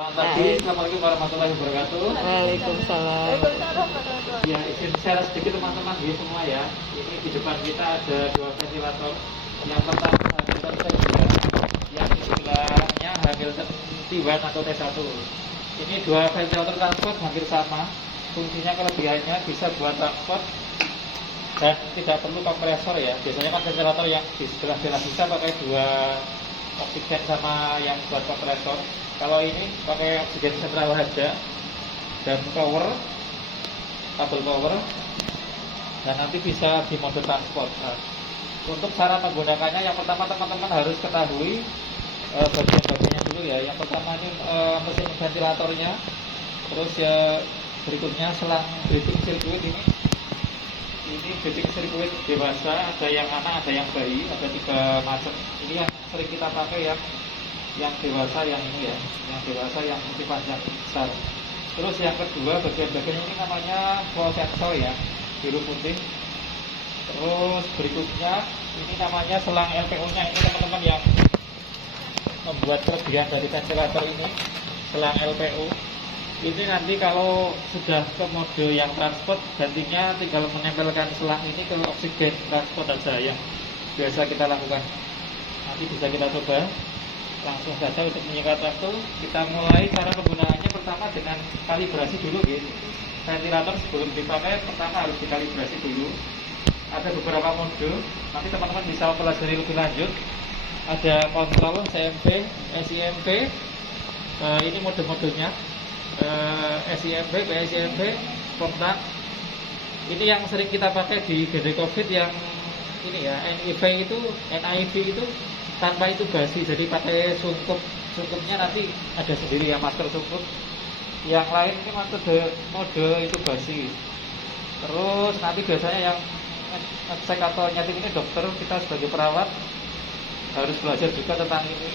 Selamat pagi, Assalamualaikum warahmatullahi wabarakatuh. Waalaikumsalam. Ya, izin share sedikit teman-teman di semua ya. Ini di depan kita ada dua ventilator. Yang pertama Hamilton T2, yang istilahnya Hamilton T1 atau T1. Ini dua ventilator transport hampir sama. Fungsinya kelebihannya bisa buat transport dan tidak perlu kompresor ya. Biasanya kan ventilator yang di sebelah-sebelah bisa pakai dua oksigen sama yang buat kompresor. Kalau ini pakai oksigen sentral saja dan power, kabel power, dan nanti bisa di mode transport. Nah, untuk cara menggunakannya, yang pertama teman-teman harus ketahui bagian-bagiannya dulu ya. Yang pertama ini mesin ventilatornya, terus ya berikutnya selang breathing circuit ini. Ini breathing circuit dewasa, ada yang anak, ada yang bayi, ada 3 macam. Ini yang sering kita pakai yang dewasa, yang ini ya, yang dewasa yang multi panjang besar. Terus yang kedua bagian-bagian ini namanya flow sensor ya, biru putih. Terus berikutnya ini namanya selang LPO-nya. Ini teman-teman yang membuat kelebihan dari ventilator ini, selang LPO. Ini nanti kalau sudah ke mode yang transport, gantinya tinggal menempelkan selang ini ke oksigen transport saja yang biasa kita lakukan. Nanti bisa kita coba. Langsung saja untuk menyingkat waktu, kita mulai cara penggunaannya pertama dengan kalibrasi dulu gitu. Ventilator sebelum dipakai pertama harus dikalibrasi dulu. Ada beberapa mode, nanti teman-teman bisa pelajari lebih lanjut. Ada kontrol CMP, SIMP, ini mode-modenya, SIMP, PSIMP, kontak. Ini yang sering kita pakai di GD COVID yang ini ya, NIV itu tanpa itu basi, jadi pakai sungkupnya nanti ada sendiri ya, masker sungkup. Yang lain ini mode itu basi. Terus nanti biasanya yang ngecek atau nyeting ini dokter, kita sebagai perawat harus belajar juga tentang ini,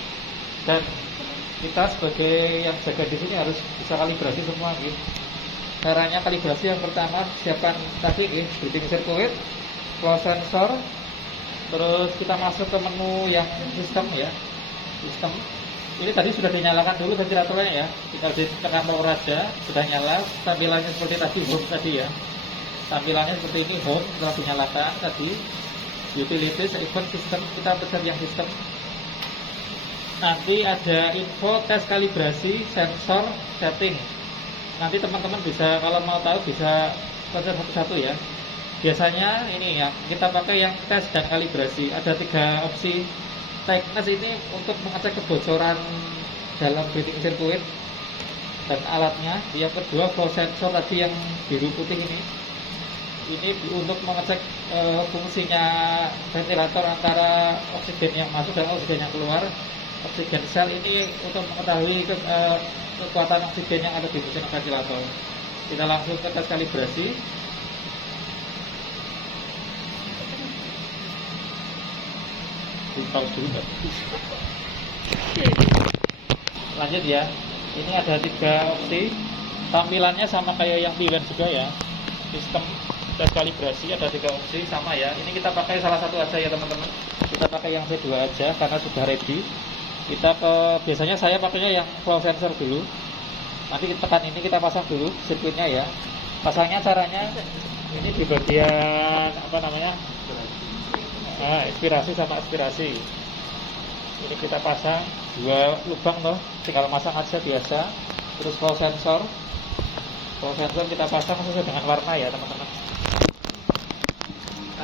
dan kita sebagai yang jaga di sini harus bisa kalibrasi semua gitu. Caranya kalibrasi yang pertama, siapkan tadi breathing circuit, flow sensor. Terus kita masuk ke menu yang sistem ya. Sistem. Ini tadi sudah dinyalakan dulu ventilatornya ya. Tinggal ditekan power aja, sudah nyala. Tampilannya seperti tadi, home tadi ya. Tampilannya seperti ini, home setelah dinyalakan tadi. Utilities, event system, kita pencet yang sistem. Nanti ada info tes kalibrasi sensor setting. Nanti teman-teman bisa, kalau mau tahu bisa pencet satu-satu ya. Biasanya ini ya, kita pakai yang tes dan kalibrasi. Ada 3 opsi. Thickness ini untuk mengecek kebocoran dalam breathing circuit dan alatnya. Yang kedua flow sensor tadi yang biru putih ini. Ini untuk mengecek fungsinya ventilator antara oksigen yang masuk dan oksigen yang keluar. Oksigen sel ini untuk mengetahui kekuatan oksigen yang ada di mesin ventilator. Kita langsung ke tes kalibrasi. Tahu dulu nggak? Lanjut ya. Ini ada 3 opsi. Tampilannya sama kayak yang T1 juga ya. Sistem tes kalibrasi ada 3 opsi sama ya. Ini kita pakai salah satu aja ya teman-teman. Kita pakai yang T2 aja karena sudah ready. Biasanya saya pakainya yang flow sensor dulu. Nanti tekan ini, kita pasang dulu sirkuitnya ya. Pasangnya caranya ini di bagian apa namanya? Inspirasi sama aspirasi. Ini kita pasang 2 lubang loh, tinggal masang aja biasa. Terus flow sensor kita pasang sesuai dengan warna ya teman-teman.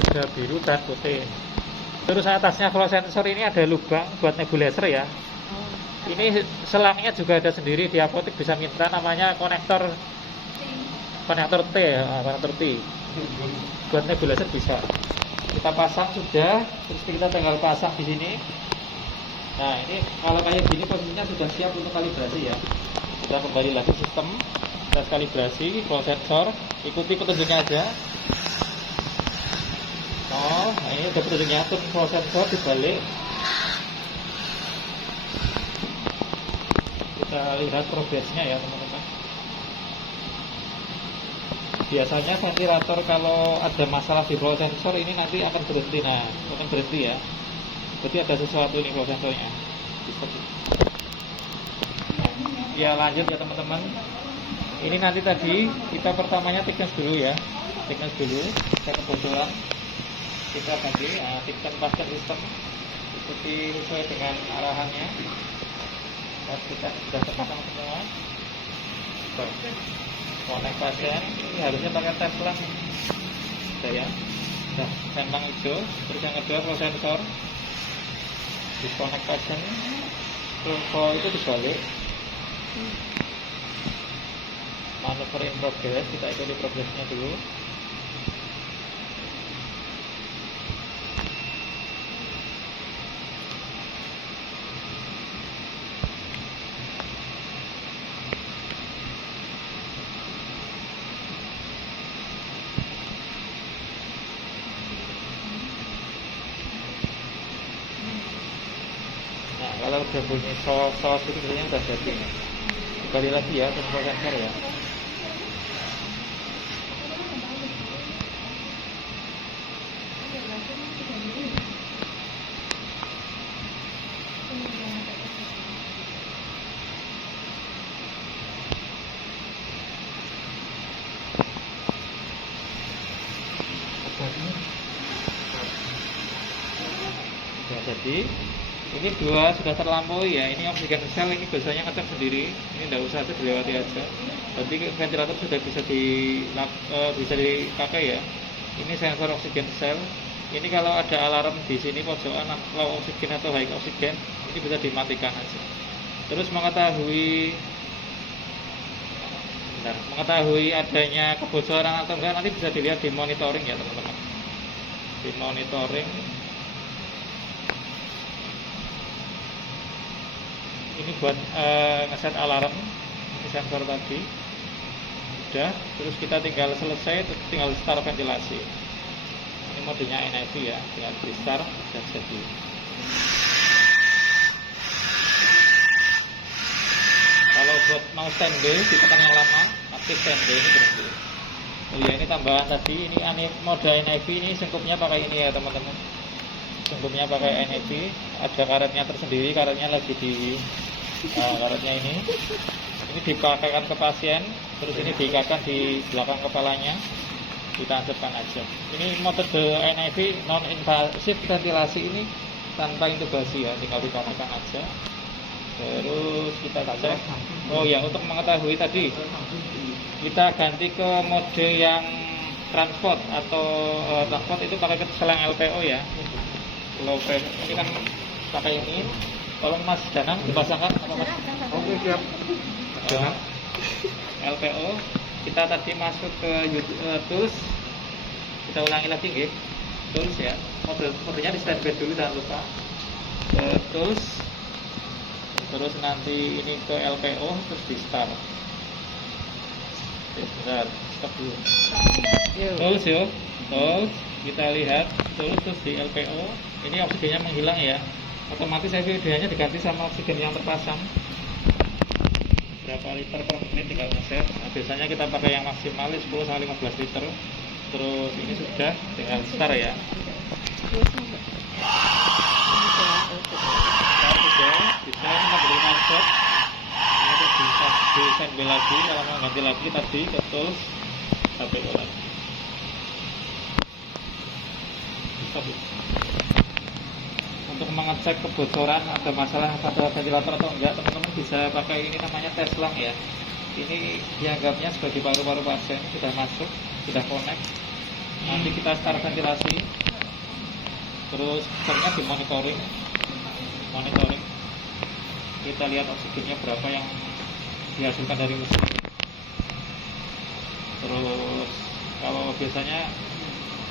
Ada biru dan putih. Terus atasnya flow sensor ini ada lubang buat nebulizer ya. Ini selangnya juga ada sendiri, di apotek bisa minta, namanya konektor T ya, konektor T. Buat nebulizer bisa. Kita pasang sudah, terus kita tinggal pasang di sini. Nah ini kalau kayak gini posisinya sudah siap untuk kalibrasi ya. Kita kembali lagi sistem tes kalibrasi, flow sensor, ikuti petunjuknya aja. Nah ini udah petunjuknya, flow sensor dibalik. Kita lihat progresnya ya teman-teman. Biasanya ventilator kalau ada masalah di flow sensor ini nanti akan berhenti. Nah, akan berhenti ya. Jadi ada sesuatu nih flow sensornya. Ya lanjut ya teman-teman. Ini nanti tadi kita pertamanya thickness dulu ya, thickness dulu, cek kebocoran. Kita ganti thickness pasien sistem, ikuti sesuai dengan arahannya. Dan kita sudah terpasang semua. Connect pasien, ini harusnya pakai tes lah. Sudah ya, sudah centang hijau. Terus yang kedua flow sensor, disconnect pasien. Flow itu dibalik. Manuver in progress, kita ikuti progresnya dulu. Nah, kalau udah bunyi saus itu biasanya udah jadi. Kembali lagi ya ke sensor ya. Sudah jadi. Ini dua sudah terlampaui ya. Ini oksigen sel ini biasanya ngecek sendiri. Ini tidak usah dilewati aja. Tapi ventilator sudah bisa dipakai ya. Ini sensor oksigen sel. Ini kalau ada alarm di sini pojokan low oksigen atau high oksigen, ini bisa dimatikan aja. Terus mengetahui adanya kebocoran atau enggak nanti bisa dilihat di monitoring ya teman-teman. Di monitoring ini buat ngeset alarm. Ini sensor tadi udah, terus kita tinggal selesai, tinggal start ventilasi. Ini modenya NIV ya, tinggal di start dan jadi. Kalau buat mau standby ditekan yang lama, aktif standby ini berhenti. Oh ya, ini tambahan tadi, ini mode NIV ini singkupnya pakai ini ya teman-teman. Singkupnya pakai NIV, ada karetnya tersendiri, karetnya lagi di karetnya ini dipakaikan ke pasien, terus ini diikatkan di belakang kepalanya, ditancapkan aja. Ini metode NIV non invasif ventilasi ini tanpa intubasi ya, tinggal dipakaikan aja. Terus kita cek. Oh ya, untuk mengetahui tadi kita ganti ke mode yang transport atau transport itu pakai selang LPO ya. Low pressure ini kan pakai ini. Tolong Mas Danang dipasangkan. Oke, siap. LPO. Kita tadi masuk ke tools. Kita ulangi lagi nggih. Tools ya. Modenya di standby dulu jangan lupa. Tools. Terus nanti ini ke LPO terus di start. Oke, bentar. Stop dulu. Tools yo. Tools. Kita lihat tools terus di LPO. Ini oksigennya menghilang ya. Otomatis FID-nya diganti sama oksigen yang terpasang. Berapa liter per menit tinggal ngeset. Nah, biasanya kita pakai yang maksimal 10-15 liter. Terus ini sudah tinggal start ya. Bisa membeli mindset. Ini bisa di standby lagi. Kalau mau ganti lagi tadi ke tools sampai lagi. Stop. Untuk mengecek kebocoran ada masalah pada ventilator atau enggak, teman-teman bisa pakai ini namanya tes lang ya. Ini dianggapnya sebagai paru-paru pasien sudah masuk, sudah connect. Nanti kita start ventilasi, terus ceknya di monitoring. Kita lihat oksigennya berapa yang dihasilkan dari mesin. Terus kalau biasanya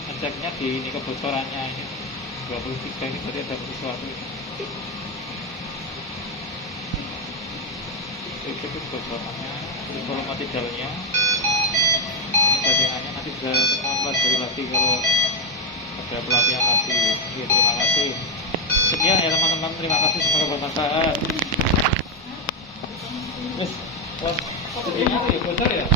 ngeceknya di ini kebocorannya ini 23 ini tadi ada sesuatu ini. Itu kebocorannya, ini volume tidalnya. Ini cadangannya nanti bisa pelajari lagi kalau ada pelatihan lagi. Ya, terima kasih. Sekian ya teman-teman, terima kasih, semoga bermanfaat. Terus, ini apa ya, bocor ya?